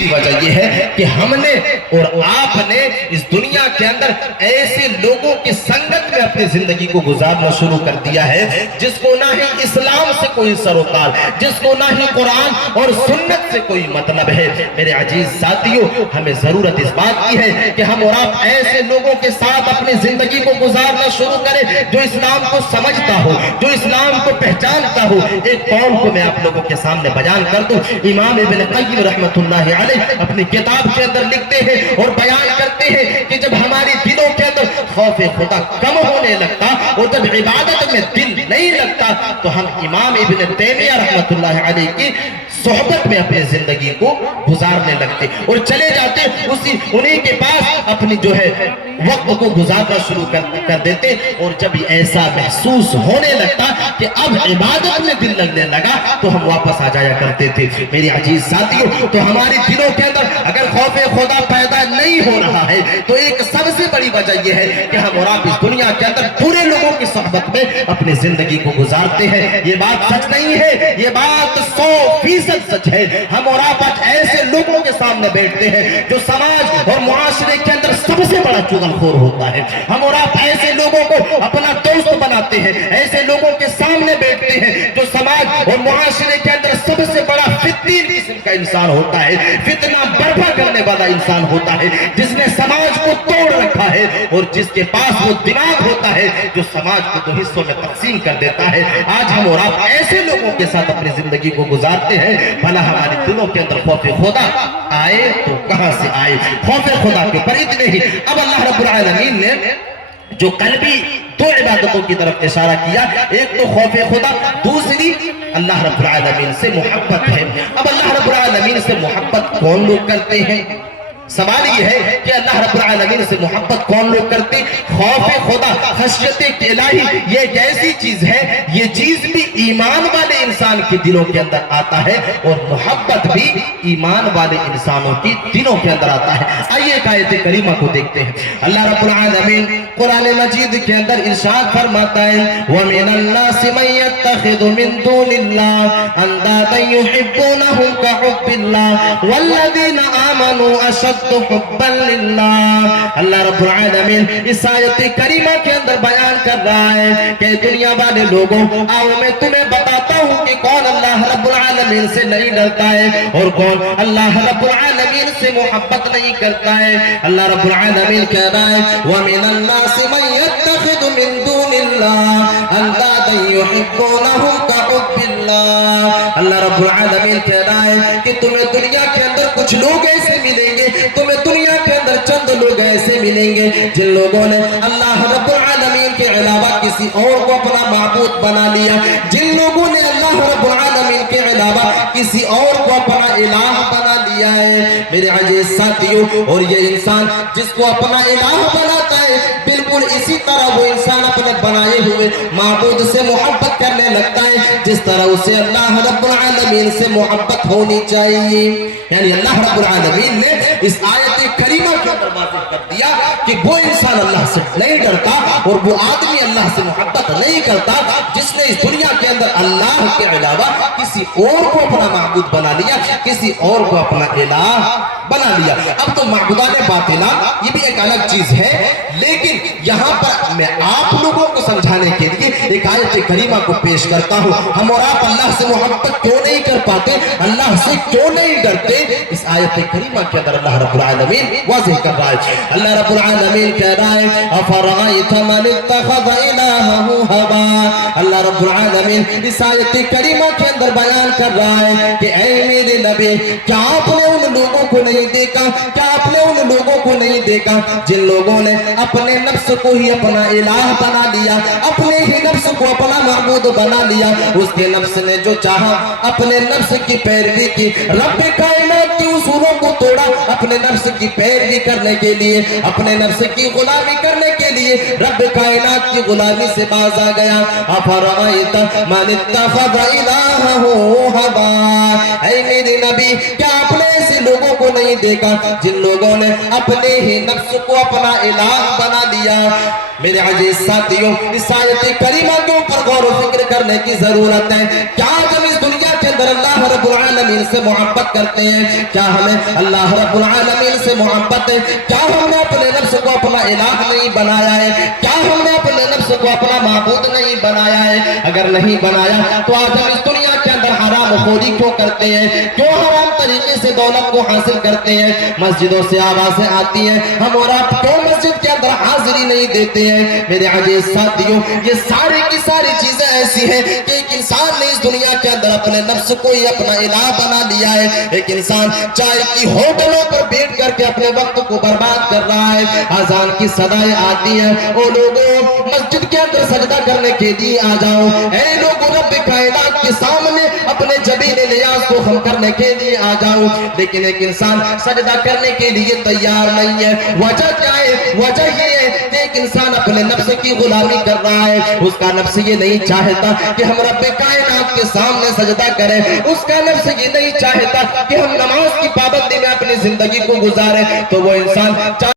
تیسری وجہ یہ ہے کہ ہم نے اور آپ نے اس دنیا کے اندر ایسے لوگوں کی سنگت میں اپنی زندگی کو گزارنا شروع کر دیا ہے جس کو نہ ہی اسلام سے کوئی سروکار، جس کو نہ ہی قرآن اور سنت سے کوئی مطلب ہے۔ میرے عزیز ساتھیوں، ہمیں ضرورت اس بات کی ہے کہ ہم اور آپ ایسے لوگوں کے ساتھ اپنی زندگی کو گزارنا شروع کریں جو اسلام کو سمجھتا ہو، جو اسلام کو پہچانتا ہو۔ ایک قول کو میں آپ لوگوں کے سامنے بیان کر دوں۔ امام ابن قیم رحمۃ اللہ علیہ اپنی کتاب کے اندر لکھتے ہیں اور بیان کرتے ہیں کہ جب ہماری دلوں کے اندر خوف خدا کم ہونے لگتا اور جب عبادت میں دل نہیں لگتا تو ہم امام ابن تیمیہ رحمۃ اللہ علیہ کی صحبت میں اپنی زندگی کو گزارنے لگتے اور چلے جاتے انہی کے پاس اپنی جو ہے وقت کو گزارنا شروع کر دیتے۔ اور جب ایسا محسوس ہونے لگتا کہ اب عبادت میں دل لگنے لگا تو ہم واپس آ جایا کرتے تھے۔ میری عزیز ساتھیوں، تو ہمارے دلوں کے اندر اگر خوف خدا پیدا نہیں ہو رہا ہے تو ایک سب سے بڑی وجہ یہ ہے کہ ہم اور آپ اس دنیا کے اندر پورے لوگوں کی صحبت میں اپنی زندگی کو گزارتے ہیں۔ یہ بات سچ نہیں ہے، یہ بات 100% سچ ہے۔ ہم اور آپ آج ایسے لوگوں کے سامنے بیٹھتے ہیں جو سماج اور معاشرے کے اندر سب سے بڑا چغل خور ہوتا ہے۔ ہم اور آپ ایسے لوگوں کو اپنا دوست بناتے ہیں، ایسے لوگوں کے سامنے بیٹھتے ہیں جو سماج اور معاشرے کے اندر سب سے بڑا فتنی قسم کا انسان ہوتا ہے، فتنہ برپا کرنے والا انسان ہوتا ہے، جس نے سماج کو توڑ رکھا ہے اور جس کے پاس وہ دماغ ہوتا ہے جو سماج کو دو حصوں میں تقسیم کر دیتا ہے۔ آج ہم اور آپ ایسے لوگوں کے ساتھ اپنی زندگی کو گزارتے ہیں، بھلا ہمارے دلوں کے اندر خوف خدا آئے تو کہاں سے آئے؟ خوف خدا کے پر اتنے ہی اب اللہ رب العالمین نے جو قلبی دو عبادتوں کی طرف اشارہ کیا، ایک تو خوف خدا، دوسری اللہ رب العالمین سے محبت ہے۔ اب اللہ رب العالمین سے محبت کون لوگ کرتے ہیں؟ سوال یہ ہے کہ اللہ رب العالمین سے محبت کون لوگ کرتے؟ خوف خدا، خشیت الہی، یہ ایک ایسی چیز ہے، یہ چیز بھی ایمان والے انسان کے دلوں کے اندر آتا ہے اور محبت بھی ایمان والے انسانوں کی دلوں کے اندر آتا ہے۔ آئیے ایک آیت کریمہ کو دیکھتے ہیں۔ اللہ رب العالمین قرآن مجید کے اندر ارشاد فرماتا ہے وَمِنَ النَّاسِ مَن يَتَّخِذُ مِن دُونِ اللَّهِ أَندَادًا يُحِبُّونَهُمْ كَحُبِّ اللَّهِ وَالَّذِينَ آمَنُوا أَشَدُّ حُبًّا لِلَّهِ۔ اللہ رب العالمین اس آیت کریمہ کے اندر بیان کر رہا ہے کہ دنیا والے لوگوں، آؤ میں تمہیں بتاتا ہوں کہ کون اللہ رب العالمین سے نہیں ڈرتا ہے اور کون اللہ رب العالمین سے محبت نہیں کرتا ہے۔ اللہ رب العالمین کہہ رہا ہے وَمِنَ النَّاسِ مَن يَتَّخِذُ مِن دُونِ اللَّهِ أَندَادًا يُحِبُّونَهُمْ كَحُبِّ اللَّهِ۔ اللہ رب العالمین کہہ رہا ہے کہ تمہیں دنیا کے اندر کچھ لوگ ایسے ملیں گے، تمہیں دنیا کے اندر چند لوگ ایسے ملیں گے جن لوگوں نے اللہ رب العالمین کے علاوہ کسی اور کو اپنا معبود بنا لیا، جن لوگوں نے اللہ رب العالمین کے علاوہ کسی اور کو اپنا الہ بنا لیا ہے۔ میرے عزیز ساتھیوں، اور یہ انسان جس کو اپنا الہ بناتا ہے، بالکل اسی طرح وہ انسان اپنے بنائے ہوئے معبود سے محبت کرنے لگتا ہے جس طرح اسے اللہ رب العالمین سے محبت ہونی چاہیے۔ یعنی اللہ رب العالمین نے اس آیت کریمہ کے اندر واضح کر دیا کہ وہ انسان اللہ سے نہیں ڈرتا اور وہ آدمی اللہ سے محبت نہیں کرتا جس نے اس دنیا کے اندر اللہ کے علاوہ کسی اور کو اپنا معبود بنا لیا، کسی اور کو اپنا الہ بنا لیا۔ اب تو معبودان باطلہ یہ بھی ایک الگ چیز ہے، لیکن یہاں پر میں آپ لوگوں کو سمجھانے کے لیے ایک آیت کریمہ کو پیش کرتا ہوں۔ ہم اور آپ اللہ سے محبت کیوں نہیں کر پاتے، اللہ سے کیوں نہیں ڈرتے؟ اس آیت کریمہ کے اندر اللہ رب العالمین واضح کر رہا ہے۔ اللہ رب العالمین کہہ رہا ہے أَفَرَأَيْتَ مَنِ اتَّخَذَ إِلَٰهَهُ هَوَاهُ۔ اللہ رب العالمین اس آیت کریمہ کے اندر بیان کر رہا ہے کہ اے میرے نبی، کیا آپ نے ان لوگوں کو نہیں دیکھا، کیا آپ نے ان لوگوں کو نہیں دیکھا جن لوگوں نے اپنے نفس کو ہی اپنا الہ بنا لیا، اپنے ہی نفس کو اپنا معبود بنا لیا۔ اس کے نفس نے جو چاہا اپنے نفس کی پیروی کی، رب کائنات کے اصولوں کو توڑا اپنے نفس کی پیروی کرنے کے لیے، اپنے نفس کی غلامی کرنے کے لیے، رب کائنات کی غلامی سے باز آ گیا۔ أَفَرَأَيْتَ مَنِ اتَّخَذَ إِلَٰهَهُ هَوَاهُ۔ اے میرے نبی، کیا آپ نے ایسے لوگوں کو کو نہیں دیکھا جن لوگوں نے اپنے ہی نفس کو اپنا الہ بنا لیا۔ میرے عزیز ساتھیوں، اس آیت کریمہ کے اوپر غور و فکر کرنے کی ضرورت ہے۔ کیا ہم اس دنیا کے اندر اللہ رب العالمین سے محبت کرتے ہیں؟ کیا ہمیں اللہ رب العالمین سے محبت ہے؟ کیا ہم نے اپنے نفس کو اپنا الہ نہیں بنایا ہے؟ کیا ہم نے اپنے نفس کو اپنا معبود نہیں بنایا ہے؟ اگر نہیں بنایا تو آج ہم اس دنیا کے اندر حرام خوری کیوں کرتے ہیں؟ کیوں حرام طریقے سے دولت کو حاصل کرتے ہیں؟ مسجدوں سے آوازیں آتی ہیں، ہم اور آپ کیوں مسجد کے اندر حاضری نہیں دیتے ہیں؟ میرے عزیز ساتھیوں، یہ ساری کی ساری چیزیں ایسی ہیں کہ ایک انسان نے اس دنیا کے اندر اپنے نفس کو ہی اپنا الہ بنا لیا ہے۔ ایک انسان چائے کی ہوٹلوں پر بیٹھ کر کے اپنے وقت کو برباد کر رہا ہے۔ اذان کی صدائیں آتی ہیں، او لوگوں مسجد کے اندر سجدہ کرنے کے لیے آ جاؤ، اے لوگوں رب کائنات کے سامنے اپنے جبین نیاز کو خم کرنے کے لیے آ جاؤ، لیکن ایک انسان سجدہ کرنے کے لیے تیار نہیں ہے۔ وجہ کیا ہے؟ وجہ یہ ہے کہ ایک انسان اپنے نفس کی غلامی کر رہا ہے۔ اس کا نفس یہ نہیں چاہتا کہ ہم رب کائنات کے سامنے سجدہ کریں، اس کا نفس یہ نہیں چاہتا کہ ہم نماز کی پابندی میں اپنی زندگی کو گزاریں۔ تو وہ انسان